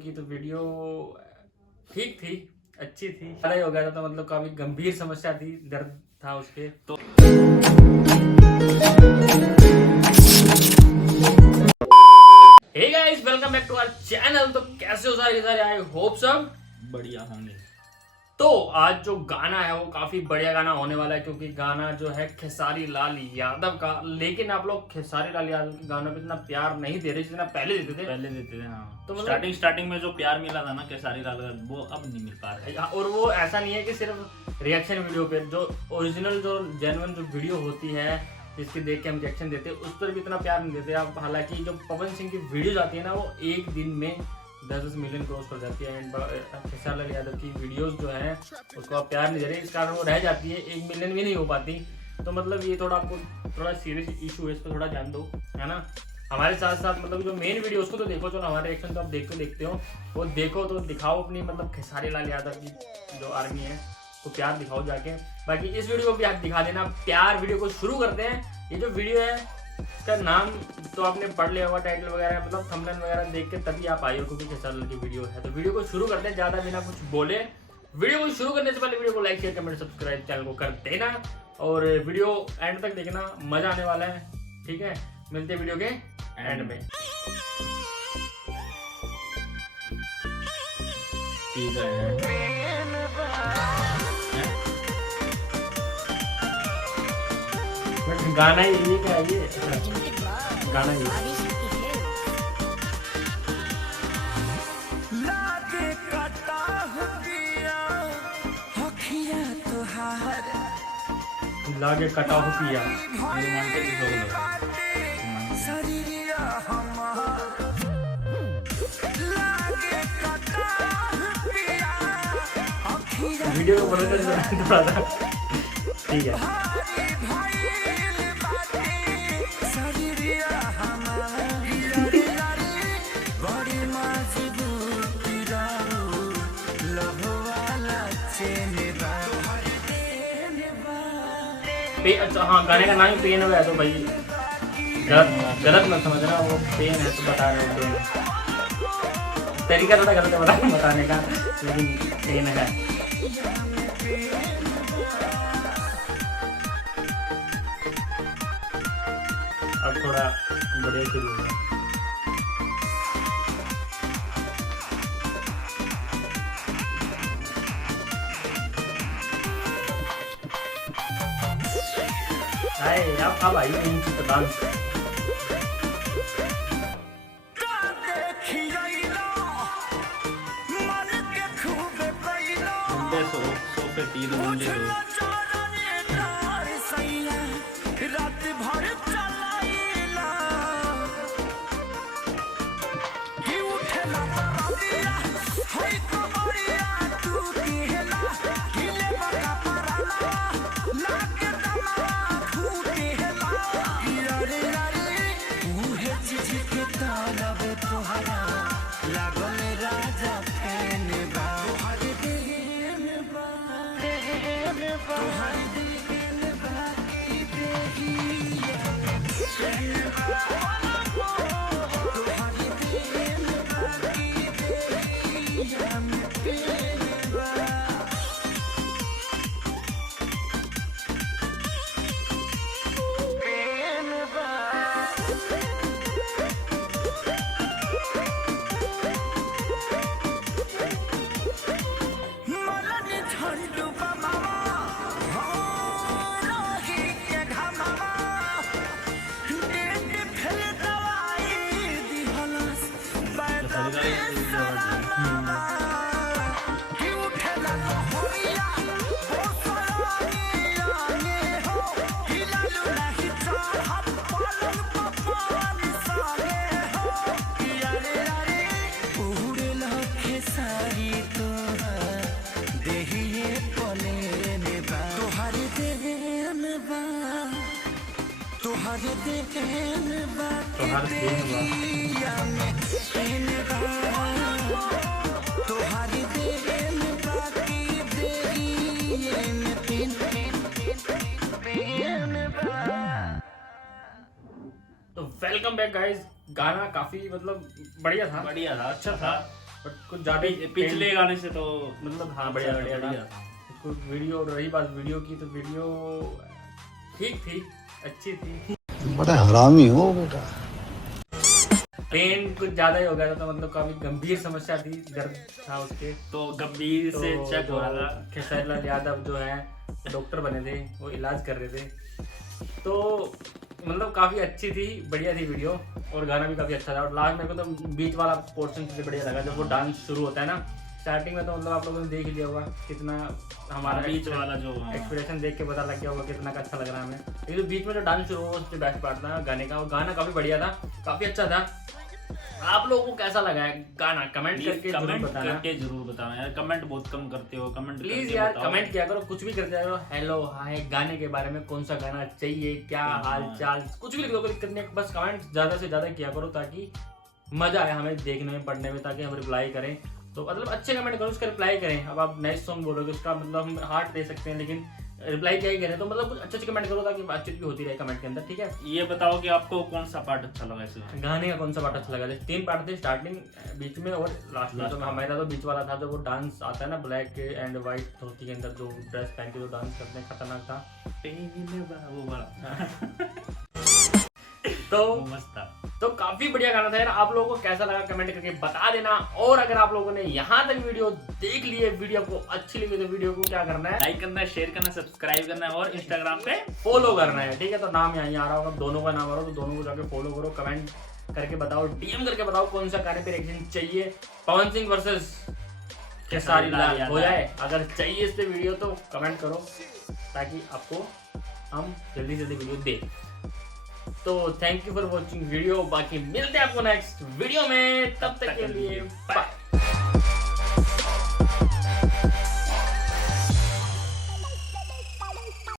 की तो वीडियो ठीक थी, अच्छी थी। लड़ाई हो गया था तो मतलब काफी गंभीर समस्या थी, दर्द था उसके तो। Hey guys, welcome back to our channel. तो कैसे हो सारे, आई होप सब बढ़िया होंगे। तो आज जो गाना है वो काफी बढ़िया गाना होने वाला है, क्योंकि गाना जो है खेसारी लाल यादव का। लेकिन आप लोग खेसारी लाल यादव के गानों पे इतना प्यार नहीं दे रहे जितना पहले देते थे। हाँ। तो स्टार्टिंग में जो प्यार मिला था ना खेसारी लाल का, वो अब नहीं मिल पा रहा है। और वो ऐसा नहीं है कि सिर्फ रिएक्शन वीडियो पे, जो ओरिजिनल जो जेन्युइन जो वीडियो होती है जिसके देख के हम रिएक्शन देते हैं उस पर भी इतना प्यार नहीं देते आप। हालांकि जो पवन सिंह की वीडियोज आती है ना वो एक दिन में 10 मिलियन क्रॉस कर जाती है। एंड खेसारी लाल यादव की वीडियोस जो है उसको आप प्यार नहीं दे रहे, इस कारण वो रह जाती है, 1 मिलियन भी नहीं हो पाती। तो मतलब ये थोड़ा आपको थोड़ा सीरियस इशू है, इस पर थोड़ा ध्यान दो, है ना। हमारे साथ साथ मतलब जो मेन वीडियो उसको तो देखो, जो हमारे रिएक्शन तो आप देखते हो वो देखो, तो दिखाओ अपनी मतलब खेसारी लाल यादव की जो आर्मी है तो प्यार दिखाओ जाके। बाकी इस वीडियो को भी आप दिखा देना प्यार। वीडियो को शुरू करते हैं। ये जो वीडियो है इसका नाम तो आपने पढ़ लिया होगा, टाइटल वगैरह मतलब थंबनेल वगैरह देख के तभी आप आए हो, क्योंकि खेसारी लाल की वीडियो है। तो वीडियो को शुरू करते हैं ज्यादा बिना कुछ बोले। वीडियो को शुरू करने से पहले वीडियो को like share comment subscribe channel को कर देना, और वीडियो एंड तक देखना, मजा आने वाला है। ठीक है, मिलते हैं वीडियो के एंड में। ठीक है। गाना ये क्या है, ये गाना ये लागे कटा हो पिया। वीडियो को बोले तो थोड़ा सा ठीक है। अच्छा हाँ, गाने का नाम ही पेन है तो भाई गलत मत समझना, वो पेन है तो बता रहे हो पेन। तरीका थोड़ा गलत है बताने का, लेकिन पेन है। अब थोड़ा बढ़िया शुरू हो गया। अब आई इनकी प्रदान सोफे 3 मुंडे तो वेलकम बैक गाइस। गाना काफी मतलब बढ़िया था, अच्छा था। बट कुछ ज्यादा पिछले गाने से तो मतलब हाँ बढ़िया बढ़िया था। उसको वीडियो, रही बात वीडियो की, तो वीडियो ठीक थी, अच्छी थी। बड़ा हरामी हो बेटा। पेन कुछ ज्यादा ही हो गया था, तो मतलब काफी गंभीर समस्या थी, दर्द था उसके। तो गंभीर से तो चेक हो रहा जो था। खेसारी लाल यादव जो है डॉक्टर बने थे, वो इलाज कर रहे थे। तो मतलब काफी अच्छी थी, बढ़िया थी वीडियो, और गाना भी काफी अच्छा था। और लास्ट मेरे को तो बीच वाला पोर्शन सबसे बढ़िया लगा, जब वो डांस शुरू होता है ना स्टार्टिंग में, तो मतलब आप लोगों ने देख लिया होगा कितना हमारा बीच वाला जो एक्सप्रेशन देख के पता लग गया होगा कितना का अच्छा लग रहा है हमें। ये जो बीच में जो डांस शुरू हुआ सबसे बेस्ट पार्ट था गाने का, और गाना काफी बढ़िया था, काफी अच्छा था। आप लोगों को कैसा लगा है गाना कमेंट करके जरूर बताना। जरूर बताना यार, कमेंट बहुत कम करते हो, कमेंट प्लीज यार कमेंट किया करो, कुछ भी करते रहो, हेलो हाय, गाने के बारे में कौन सा गाना चाहिए, क्या हाल चाल, कुछ भी लिख दो, कोई दिक्कत नहीं है, बस कमेंट ज्यादा से ज्यादा किया करो ताकि मजा आए हमें देखने में, पढ़ने में, ताकि हम रिप्लाई करें। तो मतलब अच्छे कमेंट करो, उसका रिप्लाई करें। अब आप नाइस सॉन्ग बोलोगे उसका मतलब हम हार्ट दे सकते हैं, लेकिन रिप्लाई क्या ही करें, तो मतलब कुछ अच्छे कमेंट करो ताकि बातचीत भी होती रहे कमेंट के अंदर, ठीक है। ये बताओ कि आपको कौन सा पार्ट अच्छा लगा इसमें? गाने का कौन सा पार्ट अच्छा लगा? 3 पार्ट थे, स्टार्टिंग, बीच में और लास्ट में। तो हमारा तो बीच वाला था, जो वो डांस आता है ना ब्लैक एंड व्हाइट धोती के अंदर, जो ड्रेस पहन के जो डांस करते हैं, खतरनाक था वो बड़ा तो मस्त था। तो काफी बढ़िया गाना था यार। आप लोगों को कैसा लगा कमेंट करके बता देना। और अगर आप लोगों ने यहाँ तक वीडियो देख ली है, वीडियो को अच्छी लगी, तो वीडियो को क्या करना है, लाइक करना है, शेयर करना है, सब्सक्राइब करना है, और इंस्टाग्राम पे फॉलो करना है, ठीक है। तो नाम यहाँ आ रहा होगा, दोनों का नाम आ रहा हो, तो दोनों को जाके फॉलो करो, कमेंट करके बताओ, डीएम करके बताओ कौन सा गाने पे रिएक्शन चाहिए। पवन सिंह वर्सेस खेसारी लाल हो जाए, अगर चाहिए इस पे वीडियो तो कमेंट करो, ताकि आपको हम जल्दी जल्दी वीडियो दें। तो thank you for watching video, बाकी मिलते हैं आपको नेक्स्ट वीडियो में, तब तक के लिए बाय।